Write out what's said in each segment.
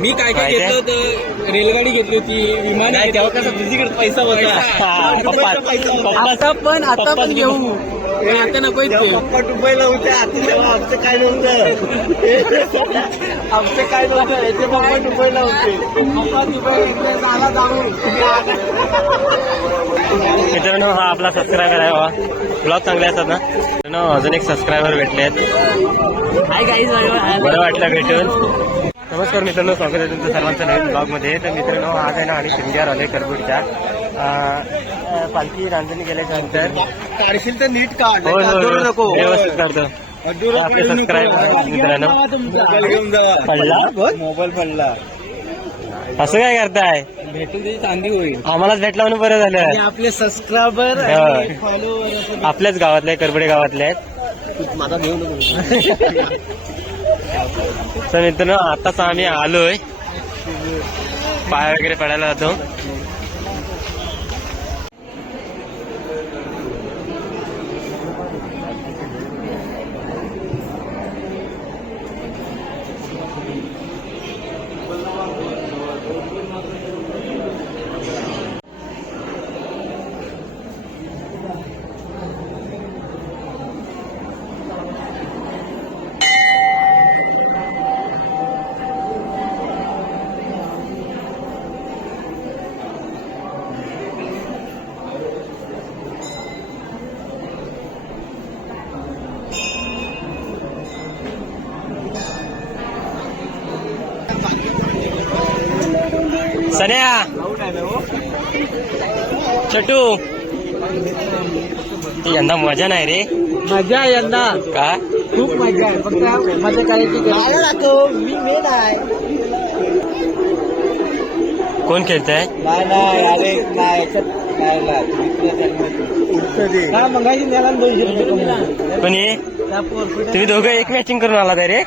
मी काय काय घेतलं होतं, रेलगाडी घेतली होती, विमान आहे, तेव्हा कसं तुझीकडे पैसा होता. आता पण घेऊ, आता नको पप्पा दुबईला होते, आता आमचं काय नव्हतं. आमचं काय नव्हतं, याचे पप्पा दुबईला होते. पप्पा दुबई आला जाऊन. मित्रांनो हा आपला सबस्क्रायबर आहे. ब्लॉग चांगले असतात ना मित्रांनो. अजून एक सबस्क्रायबर भेटलेत. बरं वाटलं भेटून. नमस्कार मित्रांनो, स्वागत आहे तुमचं सर्वांचं नवीन ब्लॉगमध्ये. तर मित्रांनो आज आहे ना आणि शिंद्यावर आलोय करबुडच्या पालखी रांजणी गेल्याच्या नंतर काढशील तर नीट काढ, नको व्यवस्थित काढतो. आपले सबस्क्रायबर मित्रांनो पडला मोबाईल पडला. असं काय करताय, भेटून त्याची चांदी होईल. आम्हालाच भेटला म्हणून बरं झालं. आपले सबस्क्रायबर फॉलोअर आपल्याच गावातले करबडे गावातले आहेत. माझा घेऊ तर मित्रांनो आताच आम्ही आलोय, पाय वगैरे पडायला जातो. सन्या चटू यंदा मजा नाही रे. मजा यंदा का खूप मजा आहे, फक्त मजा करायची. मी मेन आहे. कोण खेळतंय? नाही अरे काय मंगायची नेला 200 रुपये. पण हे तुम्ही दोघं एक मॅचिंग करून आला रे.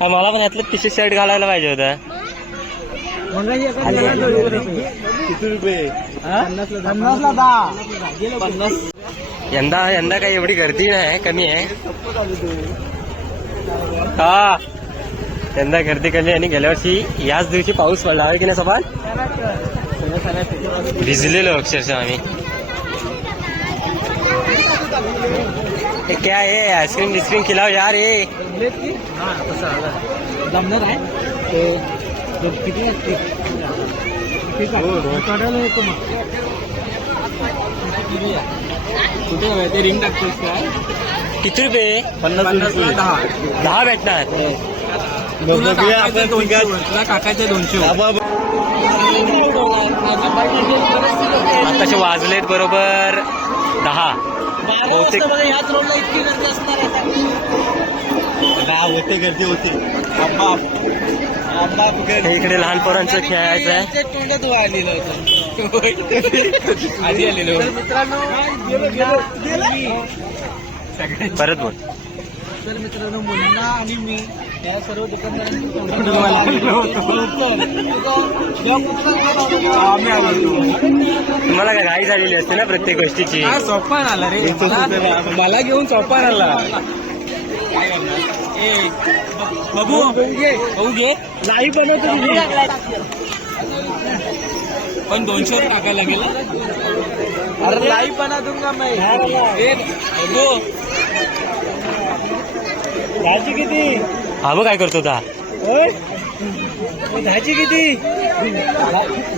मला पण यातलं टी शर्ट घालायला पाहिजे होता. किती रुपये? 50ला 10. यंदा काही एवढी गर्दी नाही, कमी आहे. हा यंदा गर्दी कमी आणि गेल्या वर्षी याच दिवशी पाऊस पडला आहे की नाही सपाट. भिजलेलो अक्षरशः आम्ही. क्या आहे आईस्क्रीम बिस्क्रीम खिलाओ यार. ये जमणार आहे किती कुठे ते रिंग टाकतोस काय? किती रुपये? 50 10 भेटणार. काकाचे 200. आताचे वाजलेत बरोबर 10. बहुतेक ह्याच रोडला इतकी गर्दी असणार होते. गर्दी होती. इकडे लहान पोरांचं खेळायचं आहे. तोंडात आलेलं होतं, आधी आलेलो. परत बोल. तर मित्रांनो मुन्ना आणि मी या सर्व तुम्हाला काय घाई झालेली असते ना प्रत्येक गोष्टीची. चौपान आला रे मला घेऊन. चौपान आला. बबू घे लाईव्ह बनवतो पण 200 टाकायला लागेल. अरे लाईव्ह बना दूंगा मैं. बबू भाजी किती? हा बघ काय करतो होता. भाजी किती?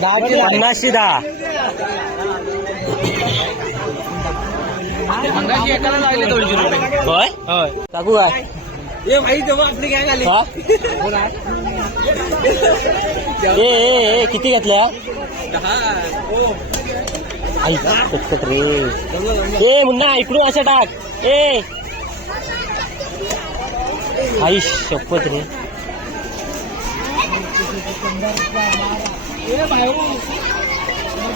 50ची 10. मंगाशी एकाला लागले 200 रुपये. होय टाकू काय? ये भाई तेव्हा आपली काय झाली? ए किती घेतल्या? 10. रे ए मुन्ना इकडून असं टाक. ए आई शपथ रे.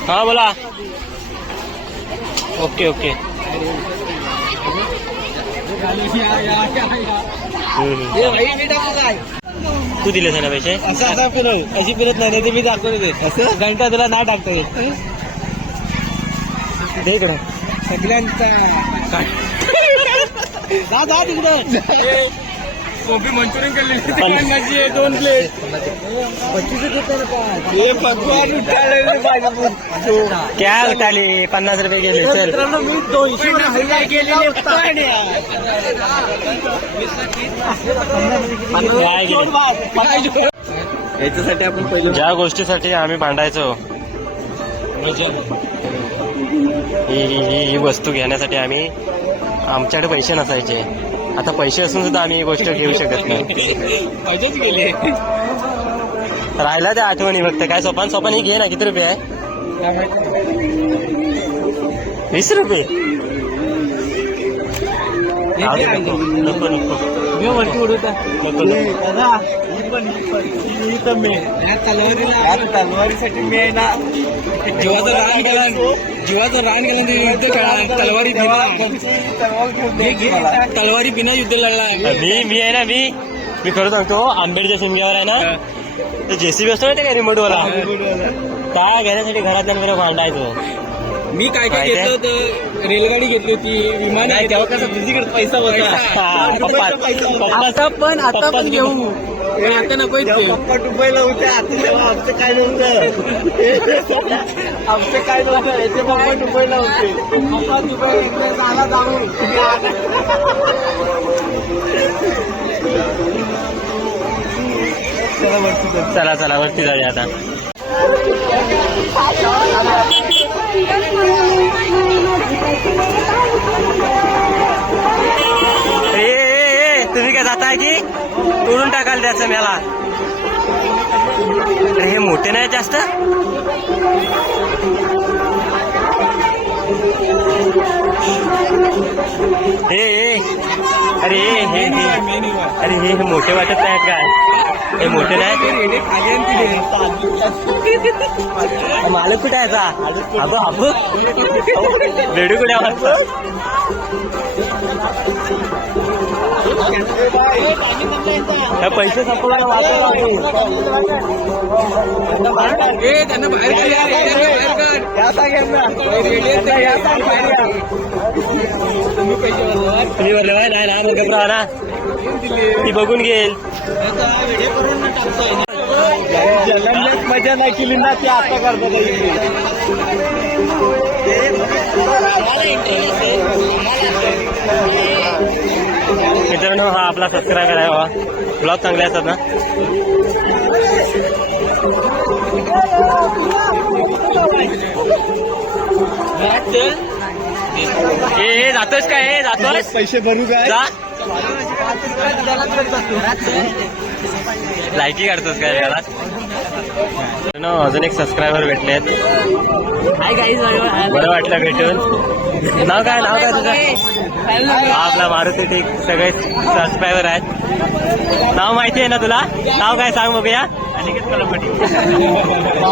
हा बोला. Okay okay. तू दिले ना पैसे? असं फिरव, अशी फिरत नाही ते मी दाखवून देत. असं घंटा तुला नाही टाकता येत. दे इकडं सगळ्यांचा जा तिकडं. कोबी मंचुरियन केली 2 प्लेट. हे भगवान उठाले क्या उठाली 50 रुपये गेले. चल मी 200 गेलेले याच्यासाठी आपण पहिलं ज्या गोष्टीसाठी आम्ही भांडायचो ही वस्तू घेण्यासाठी आम्ही आमच्याकडे पैसे नसायचे. आता पैसे असून सुद्धा आम्ही ही गोष्ट घेऊ शकत नाही. पैसेच गेले. राहिला त्या आठवणी फक्त. काय सोपान ही घे ना. किती रुपये आहे? 20 रुपये. नको नको तलवारीसाठी मी आहे ना जीवाचं रान गेला युद्ध खेळा. तलवारी बिना युद्ध लढला. मी आहे ना मी खरं सांगतो आंबेडच्या शिमग्यावर आहे ना ते जेसीबी असतो ना ते रिमोटवाला काय घेण्यासाठी घरातल्या भांडायचो. मी काय काय घेतलं होतं. रेलगाडी घेतली होती. विमान आहे तेव्हा कसं तुझीकडे पैसा होता. आता पण घेऊ. आता नको पप्पा दुबईला होते. आता तेव्हा आमचं काय नव्हतं. आमचं काय नव्हतं. याचे पप्पा दुबईला होते. पप्पा दुबई एकदा झाला जाऊन चला वरती जाऊया आता. तुम्ही काय जाताय की उडून टाकाल त्याचं मला. हे मोठे नाही जास्त. अरे हे मोठे वाटत नाहीत काय. हे मोठे नाही. मालक कुठे आहे? आबू रेडी कुठे आहे? पैसे संपवला त्यांना तुम्ही भरले बाय नाही ना मग घबरा ती बघून घेईल. मजा नाही केली ना ती आता करतात. मित्रांनो हा आपला सबस्क्रायबर आहे. बाबा ब्लॉग चांगले असतात ना. हे जातोस काय? जातोस पैसे भरू काय? जा. लायकी काढतोस काय याला? अजून एक सबस्क्रायबर भेटलेत. बरं वाटलं भेटून. नाव काय तुझं? हा आपला मारुती टेक. सगळे सबस्क्रायबर आहेत. नाव माहिती आहे ना तुला? नाव काय सांग बघूया.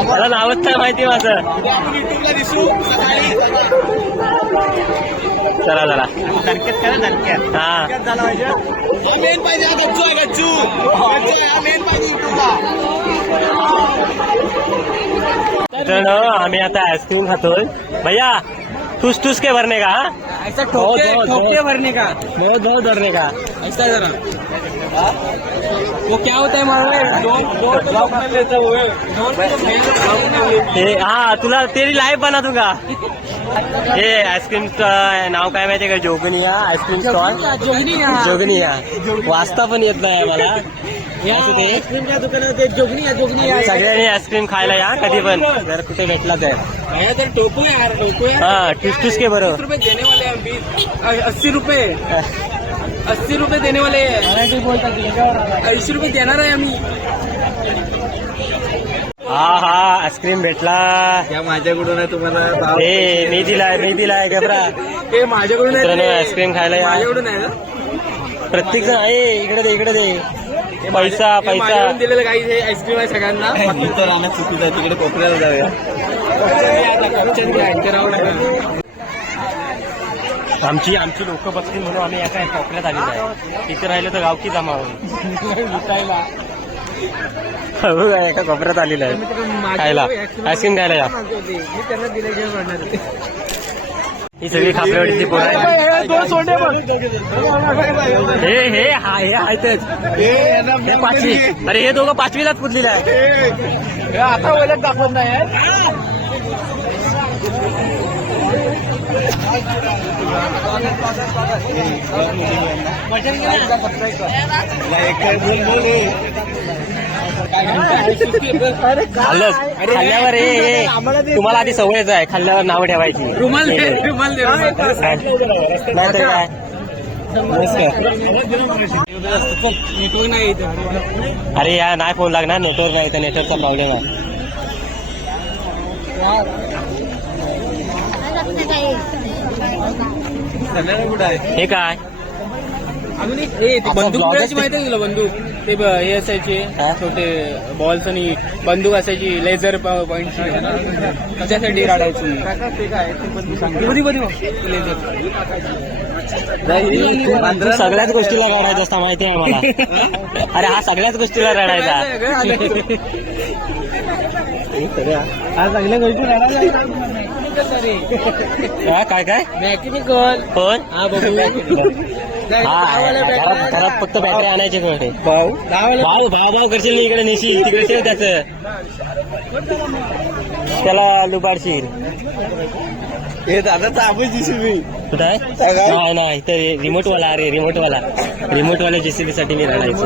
मला नावच काय माहिती माझं. चला हा मेन पाहिजे. गच्चू मित्रांनो आम्ही आता आईस्क्रीम खातोय. भैया ठूस के भरने का. ऐसा ठोके भरने का. बहुत भरने का. ऐसा जरा वो क्या होता है मालूम है. हा तुला तेरी लाईव्ह बना दूंगा. हे आईस्क्रीम नाव काय माहितीये का? Jogania ice cream stall. जोगनिया वाचता पण येत नाही मला. आईस्क्रीमच्या दुकानात जोगनी सगळ्यांनी आईस्क्रीम खायला या कधी पण जर कुठे भेटला तर. टोकूया हा ठूस के बरोबर. 20 रुपये देने वाले हैं. 80 रुपये देने वाले हैं. 80 रुपये देणार आहे आम्ही. हा आईस्क्रीम भेटला. त्या माझ्याकडून आहे तुम्हाला. हे मी दिलाय घबरा. हे माझ्याकडून आईस्क्रीम खायला या. माझ्याकडून आहे ना. प्रत्येक जण आहे. इकडे दे पैसा दिलेलं काही हे आईस्क्रीम आहे सगळ्यांना. राहण्यात चुकीचं आहे. तिकडे कोपऱ्याला जाऊया. आमची लोक बसतील म्हणून आम्ही एका कोपऱ्यात आलेलो आहे. तिथे राहिलं तर गावकी जमा होईल. एका कोपऱ्यात आलेलं आहे खायला. आईस्क्रीम खायला या. ही सगळी खापरेवाडीची पोरं आहे. हे आहेतच. हे पाचवी. अरे हे दोघं पाचवीलाच पुजलेले आहे. आता ओळख दाखवत नाही खाल्ल्यावर हे तुम्हाला आधी सवयच आहे, खाल्ल्यावर नाव ठेवायची. रुमाल नाहीतर काय. नेटवर्क नाही इथे. अरे या नाही फोन लागणार, नेटवर्क नाही, नेटवर्कचा प्रॉब्लेम आहे. हे काय अजून एक बंदूक मिळायची माहिती आहे तुला? बंदूक ते हे असायचे छोटे बॉल्स आणि बंदूक असायची लेझर पॉइंटची, त्याच्यासाठी काढायची. तू सगळ्याच गोष्टीला रडायचं असता माहिती आहे मला. अरे हा सगळ्याच गोष्टीला रडायचा. हा सगळ्या गोष्टी काय काय मॅकॅनिकल कोण? हा बघू. घरात फक्त बॅटरी आणायचे कोणते भाऊ भाऊ करशील इकडे नेशील, तिकडे त्याच त्याला लुबाडशील. हे दादा ताबूच जेसीबी कुठं आहे? नाही तर रिमोटवाला. अरे रिमोटवाल्या जेसीबी साठी मी रडायचो.